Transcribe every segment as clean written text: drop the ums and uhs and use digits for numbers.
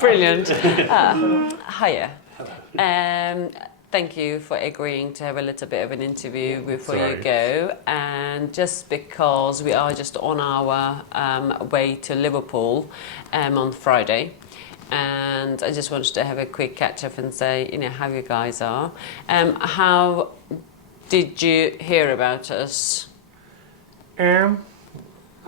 Brilliant. Hiya. Thank you for agreeing to have a little bit of an interview before you go. And just because we are just on our way to Liverpool on Friday, and I just wanted to have a quick catch up and say, how you guys are. How did you hear about us?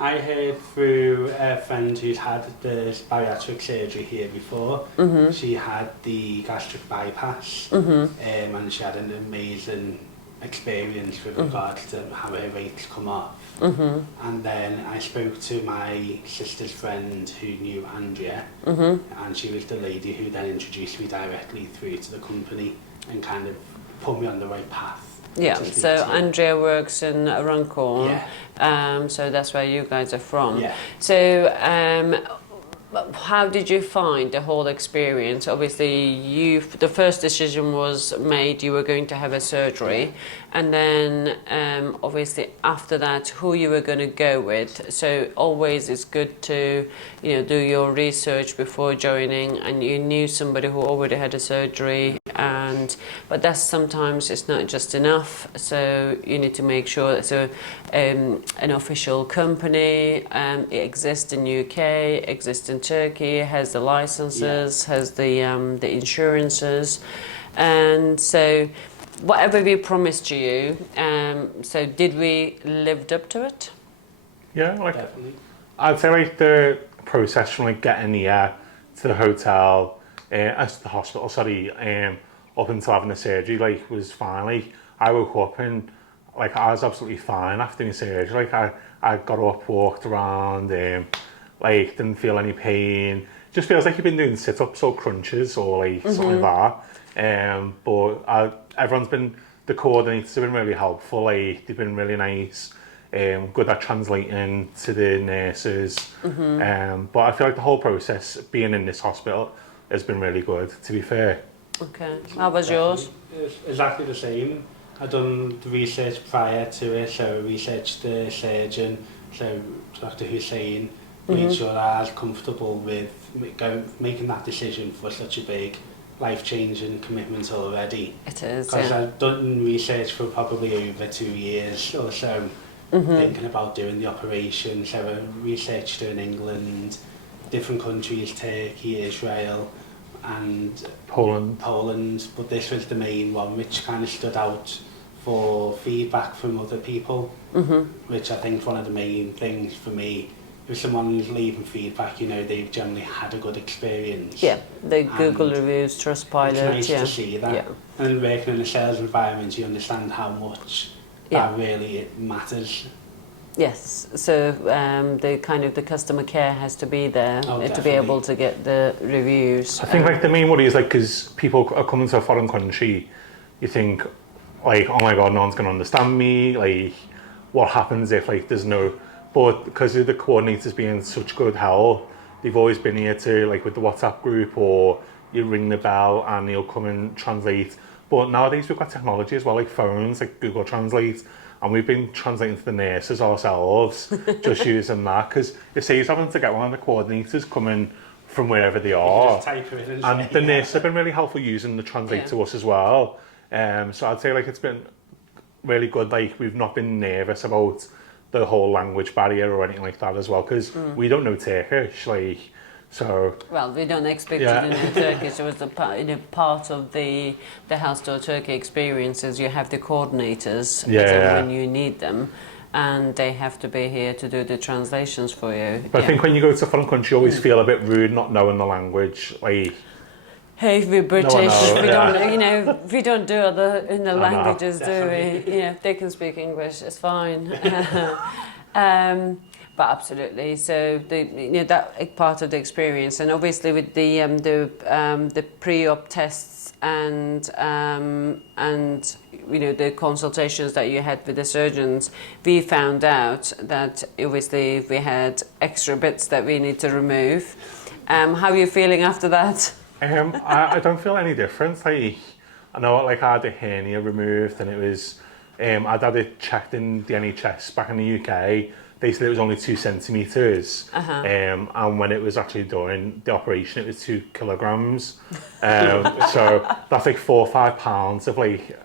I heard through a friend who's had the bariatric surgery here before. She had the gastric bypass, and she had an amazing experience with regards to how her rates come off. And then I spoke to my sister's friend who knew Andrea, and she was the lady who then introduced me directly through to the company and kind of put me on the right path. Yeah, so Andrea works in Runcorn, so that's where you guys are from. Yeah. So how did you find the whole experience? Obviously, the first decision was made, you were going to have a surgery, and then obviously after that, who you were going to go with. So always it's good to do your research before joining, and you knew somebody who already had a surgery. But that's sometimes it's not just enough, so you need to make sure it's an official company. It exists in UK, exists in Turkey, has the licenses, has the insurances, and so whatever we promised you. So did we lived up to it? Yeah, Definitely. I'd say the process from getting here to the hotel, to the hospital, up until having the surgery, was fine. I woke up and I was absolutely fine after the surgery. I got up, walked around, didn't feel any pain. Just feels like you've been doing sit-ups or crunches or something like that. But the coordinators have been really helpful. They've been really nice, good at translating to the nurses. But I feel like the whole process, being in this hospital, has been really good, to be fair. Okay, how was yours? It's exactly the same. I'd done the research prior to it, so I researched the surgeon, so Dr. Hussein, made sure I was comfortable with making that decision for such a big life-changing commitment already. It is, because I've done research for probably over 2 years or so, thinking about doing the operation. So I researched in England, different countries, Turkey, Israel, and Poland, but this was the main one which kind of stood out for feedback from other people, which I think is one of the main things for me. If someone's leaving feedback, they've generally had a good experience. Yeah, the Google reviews, Trustpilot. It's nice to see that. Yeah. And working in a sales environment, you understand how much that really matters. Yes, so the customer care has to be there to be able to get the reviews. I think the main worry is because people are coming to a foreign country, you think oh my god, no one's going to understand me. What happens if there's no? But because of the coordinators being such good help, they've always been here to with the WhatsApp group, or you ring the bell and they'll come and translate. But nowadays we've got technology as well, phones, Google Translate. And we've been translating to the nurses ourselves, just using that, because it saves having to get one of the coordinators coming from wherever they are. Just type it in, and the nurses have been really helpful using the translate to us as well. So I'd say it's been really good. We've not been nervous about the whole language barrier or anything like that as well, because we don't know Turkish. So well, we don't expect you to know Turkish. It was part of the House Door Turkey experiences. You have the coordinators when you need them, and they have to be here to do the translations for you. But I think when you go to a foreign country, you always feel a bit rude not knowing the language. Hey, we're British. We don't do other languages, do we? They can speak English. It's fine. But absolutely, so that part of the experience, and obviously with the pre-op tests and the consultations that you had with the surgeons, we found out that obviously we had extra bits that we need to remove. How are you feeling after that? I don't feel any difference. I know I had a hernia removed, and it was I'd had it checked in the NHS back in the UK. they said it was only 2 centimeters, and when it was actually during the operation, it was 2 kilograms. So that's like 4 or 5 pounds of like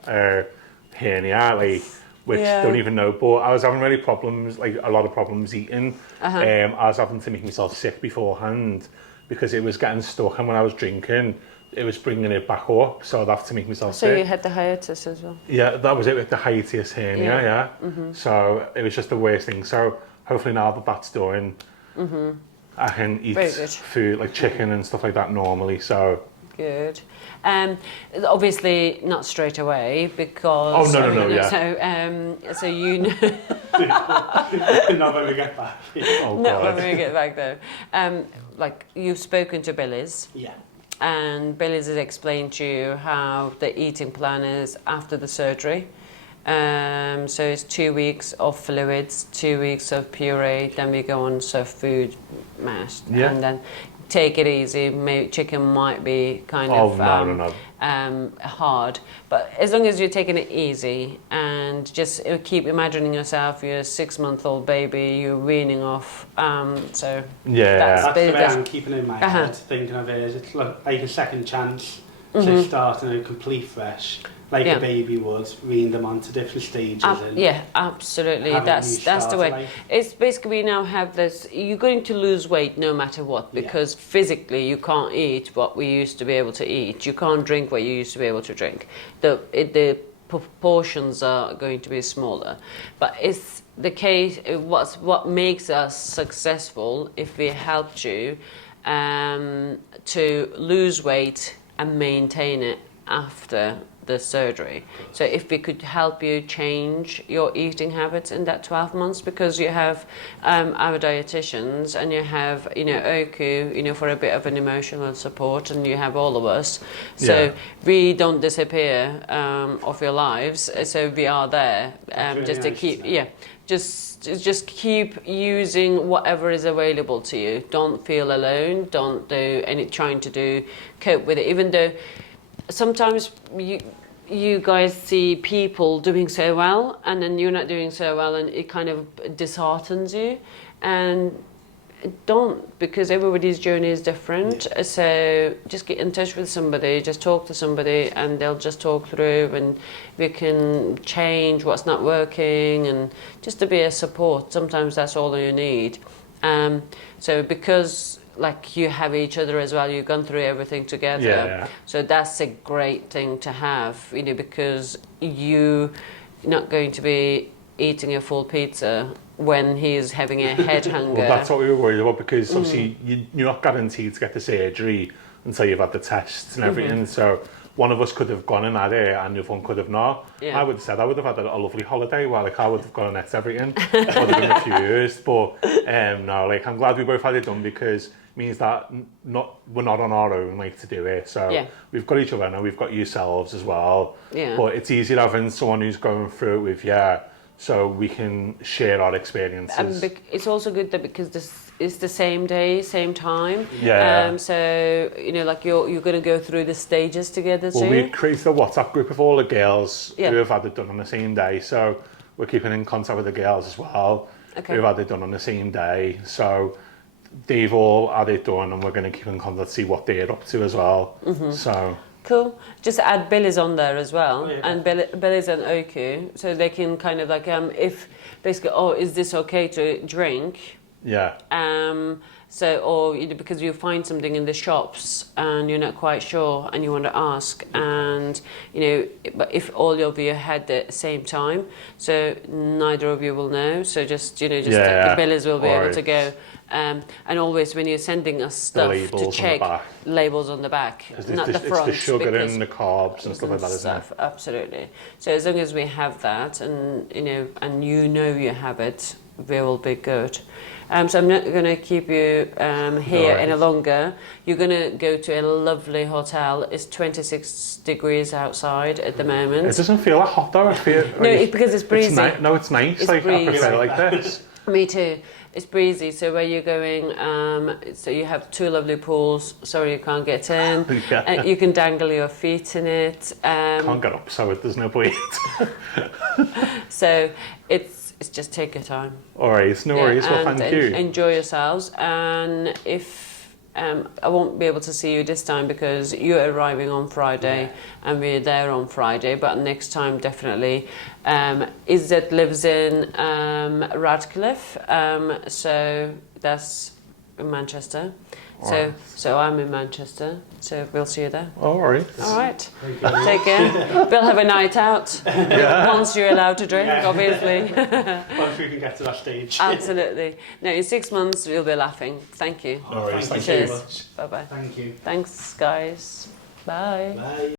hernia, like, which don't even know. But I was having really problems, like a lot of problems eating. I was having to make myself sick beforehand because it was getting stuck, and when I was drinking, it was bringing it back up, so I'd have to make myself sick. So you had the hiatus as well? Yeah, that was it with the hiatus hernia, yeah. So it was just the worst thing. So hopefully now that that's done, I can eat food like chicken and stuff like that normally, so... Good. Obviously not straight away because... Oh, no, yeah. So you know... Not when we get back. Oh, Not God. when we get back though. Like, you've spoken to Billy's. Yeah. And Billy's has explained to you how the eating plan is after the surgery. So it's 2 weeks of fluids, 2 weeks of puree, then we go on soft food mash. Yeah. And then take it easy. Maybe chicken might be kind of hard, but as long as you're taking it easy and just keep imagining yourself, you're a 6-month-old baby, you're weaning off. So that's the way I'm keeping it in my head, thinking of it as it's like a second chance to start in a complete fresh. Like a baby would, wean them onto different stages. Yeah, absolutely. That's the way. Life. It's basically we now have this. You're going to lose weight no matter what because physically you can't eat what we used to be able to eat. You can't drink what you used to be able to drink. The proportions are going to be smaller, but it's the case. What makes us successful if we helped you to lose weight and maintain it after the surgery. So if we could help you change your eating habits in that 12 months, because you have our dietitians and you have, Oku, for a bit of an emotional support, and you have all of us. So we don't disappear off your lives. So we are there just to keep, just keep using whatever is available to you. Don't feel alone. Don't do trying to cope with it, even though sometimes you guys see people doing so well and then you're not doing so well, and it kind of disheartens you. And don't, because everybody's journey is different. So just get in touch with somebody, just talk to somebody, and they'll just talk through, and we can change what's not working, and just to be a support. Sometimes that's all you need. So because like you have each other as well, you've gone through everything together, so that's a great thing to have, because you're not going to be eating a full pizza when he's having a head hunger. Well, that's what we were worried about, because obviously you're not guaranteed to get the surgery until you've had the tests and everything. So one of us could have gone and had it, and the other one could have not. I would have said I would have had a lovely holiday, while I would have gone and ate everything. It would have been refused, but no, I'm glad we both had it done, because means that we're not on our own to do it. So we've got each other now, we've got yourselves as well. But it's easier having someone who's going through it with you, so we can share our experiences. It's also good that because this is the same day, same time. So you're going to go through the stages together too. Well, we created a WhatsApp group of all the girls who have had it done on the same day. So we're keeping in contact with the girls as well who've had it done on the same day. So they've all had it done, and we're going to keep in contact to see what they're up to as well. So cool. Just add Billy's on there as well, and Billy's and Oku, so they can kind of if basically, is this okay to drink? Because you find something in the shops and you're not quite sure and you want to ask, and but if all of you had at the same time, so neither of you will know. So the Billy's will be able to go. And always when you're sending us stuff to check, labels on the back, not the front. It's the sugar and the carbs and stuff like that, isn't it? Absolutely. So as long as we have that, and you have it, we will be good. So I'm not going to keep you here any longer. You're going to go to a lovely hotel. It's 26 degrees outside at the moment. It doesn't feel that hot though. Because it's breezy. It's nice. I prefer it like this. Me too. It's breezy. So where you're going, so you have 2 lovely pools. Sorry you can't get in. You can dangle your feet in it. Can't get up, so there's no point. So it's just take your time. All right, no worries. Well, and thank you. enjoy yourselves. And if I won't be able to see you this time because you're arriving on Friday and we're there on Friday, but next time definitely. Izzet lives in Radcliffe, so that's in Manchester. Alright. So I'm in Manchester, so we'll see you there. All right. All right, Very good. take care. We'll have a night out once you're allowed to drink, Yeah. obviously. Once we can get to that stage. Absolutely. No, in 6 months we'll be laughing. Thank you. All right, Thank you thank so you. much. Bye bye. Thank you. Thanks, guys. Bye. Bye.